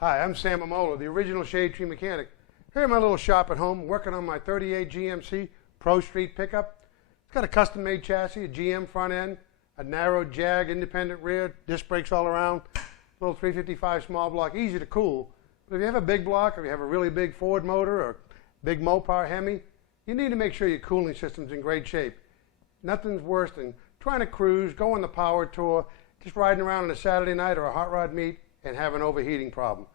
Hi, I'm Sam Memmolo, the original shade tree mechanic. Here in my little shop at home, working on my 38 GMC Pro Street pickup. It's got a custom-made chassis, a GM front end, a narrow Jag independent rear, disc brakes all around, little 355 small block, easy to cool. But if you have a big block, or you have a really big Ford motor, or big Mopar Hemi, you need to make sure your cooling system's in great shape. Nothing's worse than trying to cruise, go on the power tour, just riding around on a Saturday night or a hot rod meet and have an overheating problem.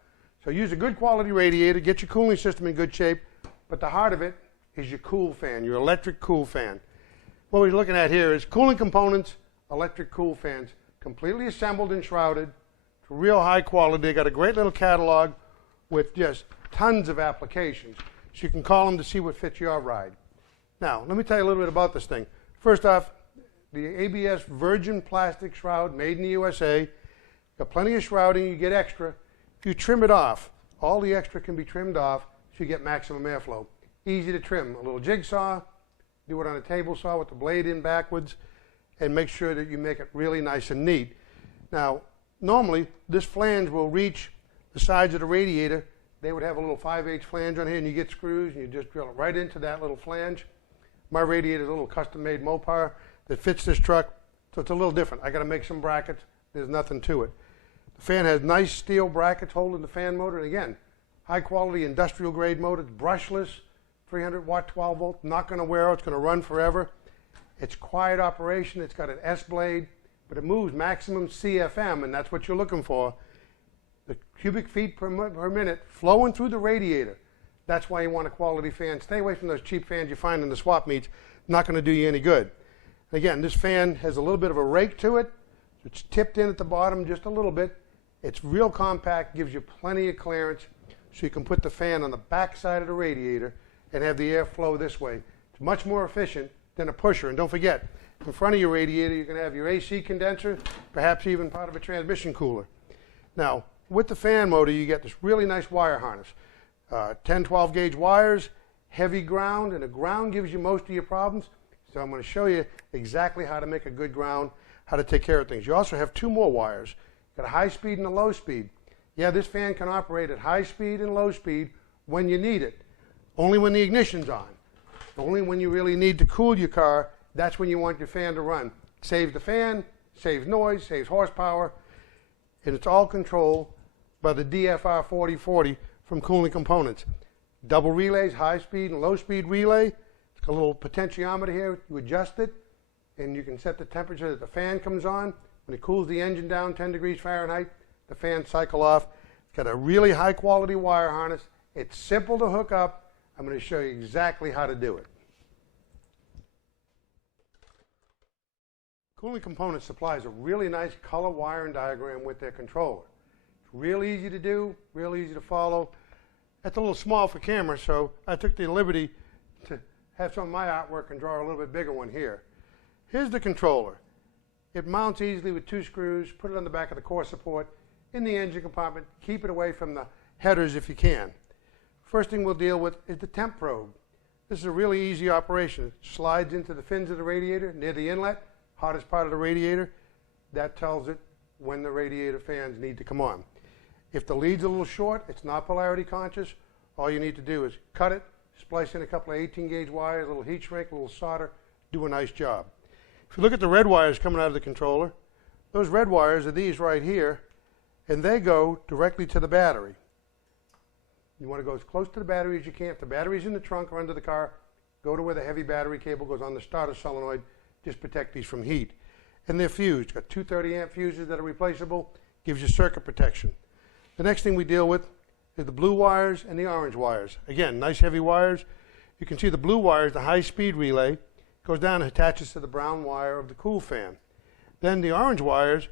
So use a good quality radiator, get your cooling system in good shape, but the heart of it is your cool fan, your electric cool fan. What we're looking at here is cooling components, electric cool fans, completely assembled and shrouded, real high quality. They got a great little catalog with just tons of applications. So you can call them to see what fits your ride. Now, let me tell you a little bit about this thing. First off, the ABS virgin plastic shroud made in the USA. Got plenty of shrouding, you get extra. If you trim it off, all the extra can be trimmed off so you get maximum airflow. Easy to trim. A little jigsaw, do it on a table saw with the blade in backwards, and make sure that you make it really nice and neat. Now, normally, this flange will reach the sides of the radiator. They would have a little 5/8 flange on here, and you get screws, and you just drill it right into that little flange. My radiator is a little custom-made Mopar that fits this truck, so it's a little different. I got to make some brackets. There's nothing to it. The fan has nice steel brackets holding the fan motor, and again, high-quality industrial-grade motor. It's brushless, 300-watt, 12-volt, not going to wear out. It's going to run forever. It's quiet operation. It's got an S-blade, but it moves maximum CFM, and that's what you're looking for. The cubic feet per minute flowing through the radiator. That's why you want a quality fan. Stay away from those cheap fans you find in the swap meets. Not going to do you any good. Again, this fan has a little bit of a rake to it. It's tipped in at the bottom just a little bit. It's real compact, gives you plenty of clearance, so you can put the fan on the back side of the radiator and have the air flow this way. It's much more efficient than a pusher. And don't forget, in front of your radiator, you can have your AC condenser, perhaps even part of a transmission cooler. Now, with the fan motor, you get this really nice wire harness. 10, 12 gauge wires, heavy ground, and the ground gives you most of your problems. So I'm going to show you exactly how to make a good ground, how to take care of things. You also have two more wires. You've got a high speed and a low speed. Yeah, this fan can operate at high speed and low speed when you need it. Only when the ignition's on. Only when you really need to cool your car, that's when you want your fan to run. Saves the fan, saves noise, saves horsepower, and it's all controlled by the DFR 4040 from Cooling Components. Double relays, high speed and low speed relay. It's got a little potentiometer here. You adjust it, and you can set the temperature that the fan comes on. When it cools the engine down 10 degrees Fahrenheit, the fan cycle off. It's got a really high quality wire harness. It's simple to hook up. I'm going to show you exactly how to do it. Cooling Components supplies a really nice color wiring diagram with their controller. It's real easy to do, real easy to follow. That's a little small for camera, so I took the liberty to have some of my artwork and draw a little bit bigger one here. Here's the controller. It mounts easily with two screws. Put it on the back of the core support in the engine compartment. Keep it away from the headers if you can. First thing we'll deal with is the temp probe. This is a really easy operation. It slides into the fins of the radiator near the inlet, hottest part of the radiator. That tells it when the radiator fans need to come on. If the lead's a little short, it's not polarity conscious, all you need to do is cut it, splice in a couple of 18 gauge wires, a little heat shrink, a little solder, do a nice job. If you look at the red wires coming out of the controller, those red wires are these right here, and they go directly to the battery. You want to go as close to the battery as you can. If the battery's in the trunk or under the car, go to where the heavy battery cable goes on the starter solenoid. Just protect these from heat. And they're fused. Got two 30-amp fuses that are replaceable. Gives you circuit protection. The next thing we deal with is the blue wires and the orange wires. Again, nice heavy wires. You can see the blue wire is the high-speed relay. Goes down and attaches to the brown wire of the cool fan. Then the orange wires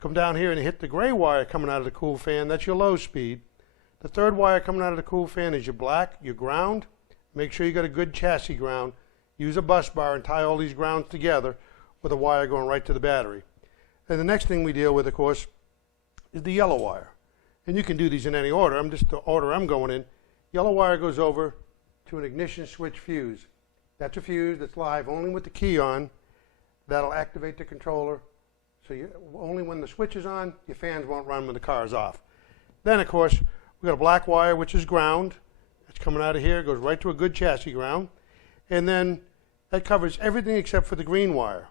come down here and hit the gray wire coming out of the cool fan. That's your low speed. The third wire coming out of the cool fan is your black, your ground. Make sure you got a good chassis ground. Use a bus bar and tie all these grounds together with a wire going right to the battery. And the next thing we deal with, of course, is the yellow wire. And you can do these in any order. The order I'm going in. Yellow wire goes over to an ignition switch fuse. That's a fuse that's live only with the key on. That'll activate the controller. So only when the switch is on, your fans won't run when the car is off. Then, of course, we got a black wire, which is ground. It's coming out of here, goes right to a good chassis ground. And then that covers everything except for the green wire.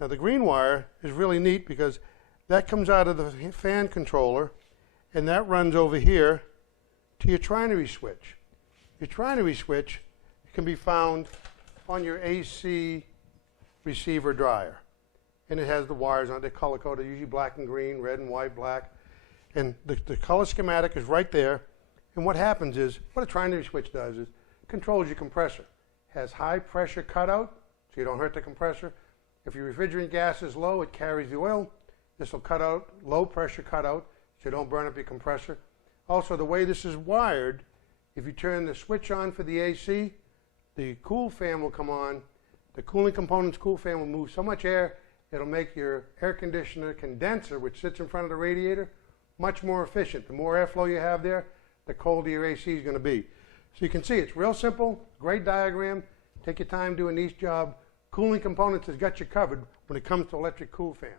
Now, the green wire is really neat because that comes out of the fan controller, and that runs over here to your trinary switch. Your trinary switch can be found on your AC receiver dryer. And it has the wires on it. They're color coded, usually black and green, red and white, black. And the color schematic is right there. And what happens is, what a trinary switch does is controls your compressor. Has high pressure cutout, so you don't hurt the compressor. If your refrigerant gas is low, it carries the oil. This will cut out, low pressure cutout, so you don't burn up your compressor. Also, the way this is wired, if you turn the switch on for the AC, the cool fan will come on. The cooling component's cool fan will move so much air, it'll make your air conditioner condenser, which sits in front of the radiator, much more efficient. The more airflow you have there, the colder your AC is going to be. So you can see it's real simple, great diagram. Take your time doing each job. Cooling Components has got you covered when it comes to electric cool fans.